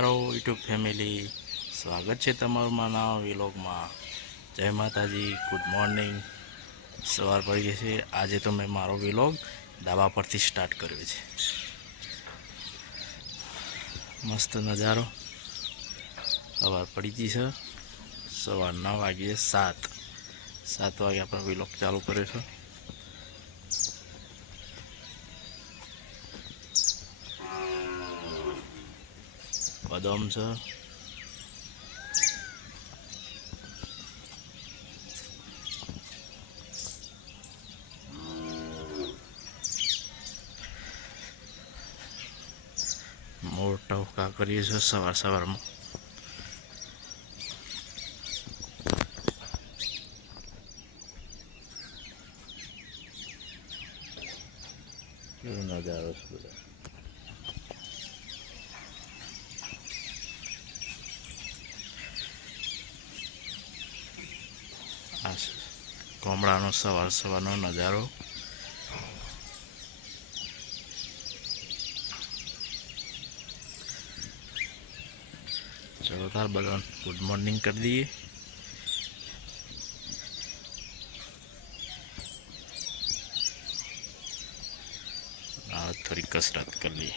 મારો YouTube family, સ્વાગત છે તમારું મારા વિલોગમાં. જય માતાજી, ગુડ મોર્નિંગ. સવાર પડી ગઈ છે. આજે તો મેં મારો વિલોગ ધાબા પરથી સ્ટાર્ટ કર્યો છે. મસ્ત નજારો. સવાર પડી ગઈ છે. સવાર નવ વાગ્યે સાત. સાત વાગે આપણે વિલોગ ચાલુ કર્યો છે. बदाम छ। मोर टाउका गरिएछ सवार सवारमा। આ છે સવાર સવારનો નજારો. ચલો તાર બધા ગુડ મોર્નિંગ કરી દઈએ. થોડી કસરત કરી લઈએ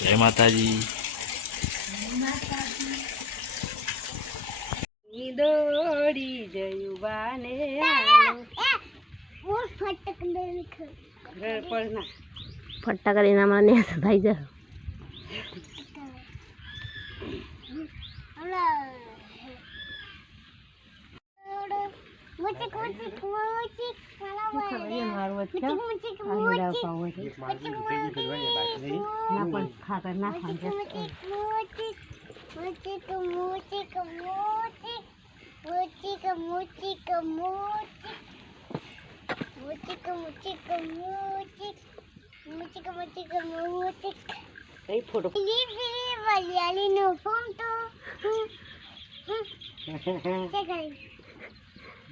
જય માતાજી. દોડી જયું બાને ફટ્ટા કરીને અમારા ન્યાસ ભાઈ જા ના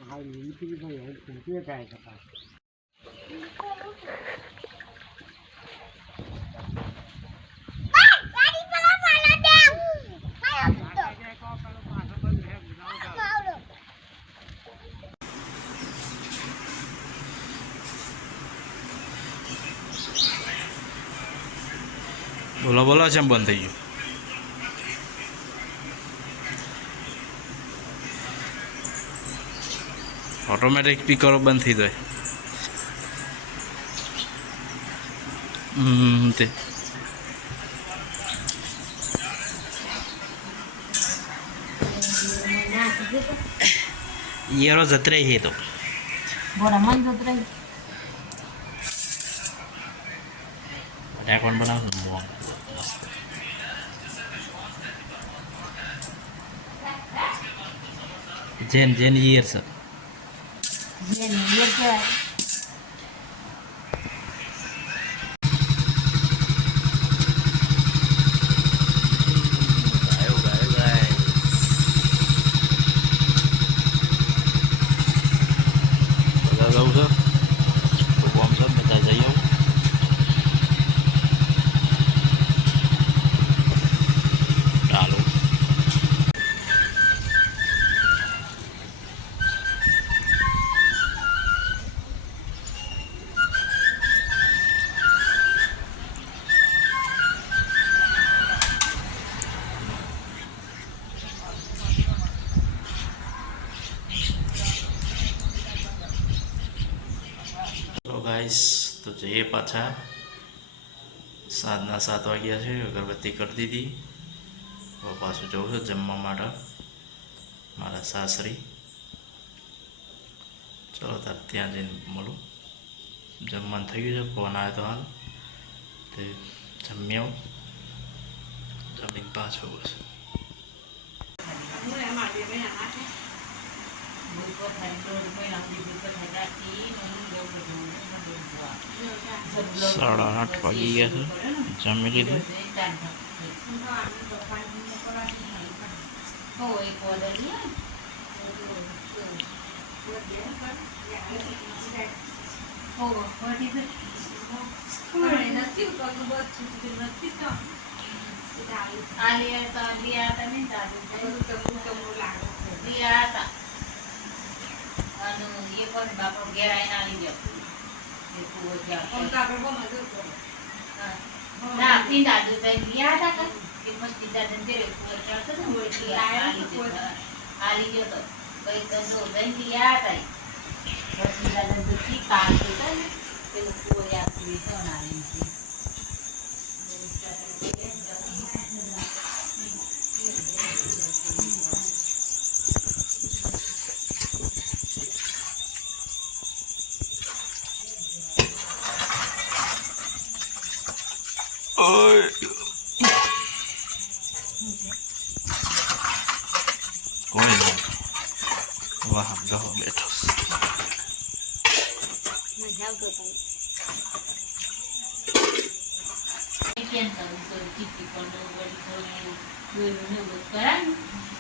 પણ ખાતર નાખવાનું કઈ ફોટો બોલો બોલો છે બંધ થઈ ગયું? ઓટોમેટિક સ્પીકરો બંધ થઈ જાય. તે. ઈયરો જતરે હે તો. બોરા મન બનાવશું મોં જેન જેન યર સર જેને યર કહેવાય જઈએ પાછા સાંજના સાત વાગ્યા છે, અગરબત્તી કરી દીધી. હવે પાછું જવું છે જમવા માટે. મારા સાસરી. ચલો તાર ત્યાં જઈને મળું. જમવાનું થઈ ગયું છે, ફોન આવ્યો તો હાલ. તે જમ્યો. જમીન પાછો બસ સાડા આઠ વાગી ગયા છે જમી લીધું ના તીન દાદુ તઈ ગયા હતા કે કે મસ્તી દાદન તેરે કુવર ચાલતો ને ઓળખી આલી ગયો તો હતા ઠીક કામ તો ને પેલું કુવર આપી તો ના આલી છે કોઈ વાહ ગહો બેઠો.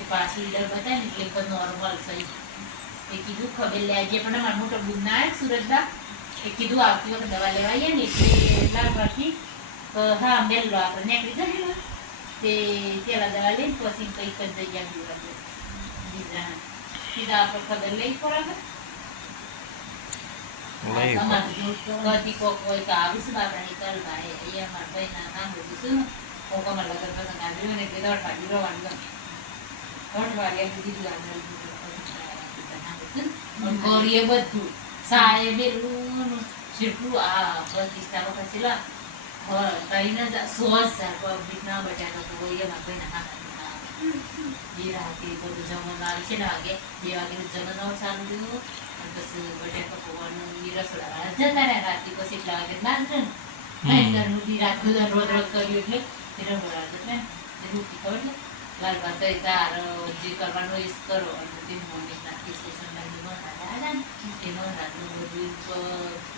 પાછી એટલે નોર્મલ થઈ એ કીધું ખબર લેજે પણ મારો મોટો આવે સુરતમાં એ કીધું આવતી વખત દવા લેવાઈએ ને એટલે લાગવાથી હા મેલો આપણે નીકળી ને તે પેલા દવા લઈને પછી કંઈક જ જઈ આવ્યું બીજા સીધા આપણે ખબર લઈ પડે કદી કોક હોય તો આવીશું બાપરાની કલમાં એ અહીંયા ભાઈના નામ બધું કોક અમારા લગન પસંદ આવ્યું ને એટલે દોઢ વાગે રવાનું ગમે. દોઢ વાગે એમ બીજું આવ્યું કરીએ બધું સાહેબ બેલું જેટલું આ ભાઈના બધું. જમવાનું આવે છે ને વાગે બે વાગે જમવાનું ચાલુ થયું અને પછી બટાકા કરવાનું કરો અને તે મમ્મી નાખી સ્ટેશન લાગી મહારાજ આવ્યા ને. એ મહારાજનું બધું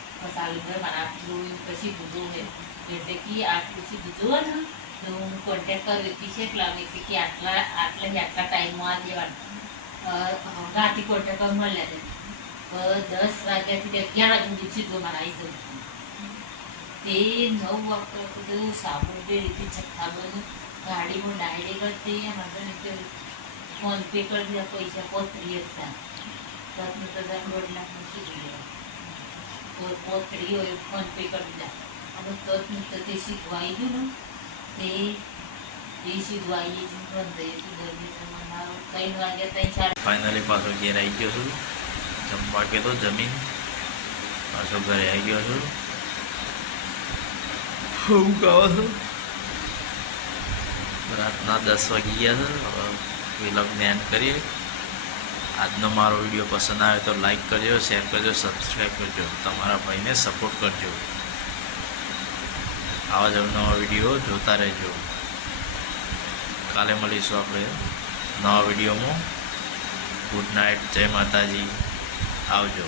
ભાભીનું આટલું હતું. જે હતું, પછી હોય. છે હતા એટલા દૂધ હતું દૂધ હતું જે જે જે હતો કે કોન્ટેક્ટ આટલું પછી બધું હે એટલે કે આટલું સીધું જુઓ ને તો હું કોન્ટેક્ટ કર્યો કે છે એટલા મેં કે આટલા આટલા આટલા ટાઈમમાં આ દેવાનું અ, ગાંધી પર મળ્યા હતા. દસ વાગ્યાથી અગિયાર વાગ્યા સુધી સીધું મારા આવી જવું તે નવ વાગતા બધું સાબુ જે રીતે છઠ્ઠા બધું ગાડીમાં ડાયરેક્ટ જ તે મને ફોન પે કરી દીધા પૈસા પોતરી હતા. દસનું તો દસ દોઢ લાખનું શીખી કોઈ પોતરી હોય ફોન પે કરી દે. અને તતનું તો તે શીખવાઈ ગયું ને. તે એ શીખવાઈ ગયું બંધ થઈ ગયું ગરમી તો મને ત્રણ વાગ્યા ત્રણ ચાર ફાઇનલી પાછો ઘેર આવી ગયો છું. જમવા કે તો જમીન. પાછો ઘરે આવી ગયો છું. હું ગાવા છું. રાતના દસ વાગી ગયા છે. હવે વિલગને એન્ડ કરીએ. આજનો મારો વીડિયો પસંદ આવે તો લાઈક કરજો શેર કરજો સબસ્ક્રાઈબ કરજો. તમારા ભાઈને સપોર્ટ કરજો. આવા જ નવા વીડિયો જોતા રહેજો. કાલે મળીશું આપણે નવા વિડીયોમાં. ગુડ નાઇટ જય માતાજી. આવજો.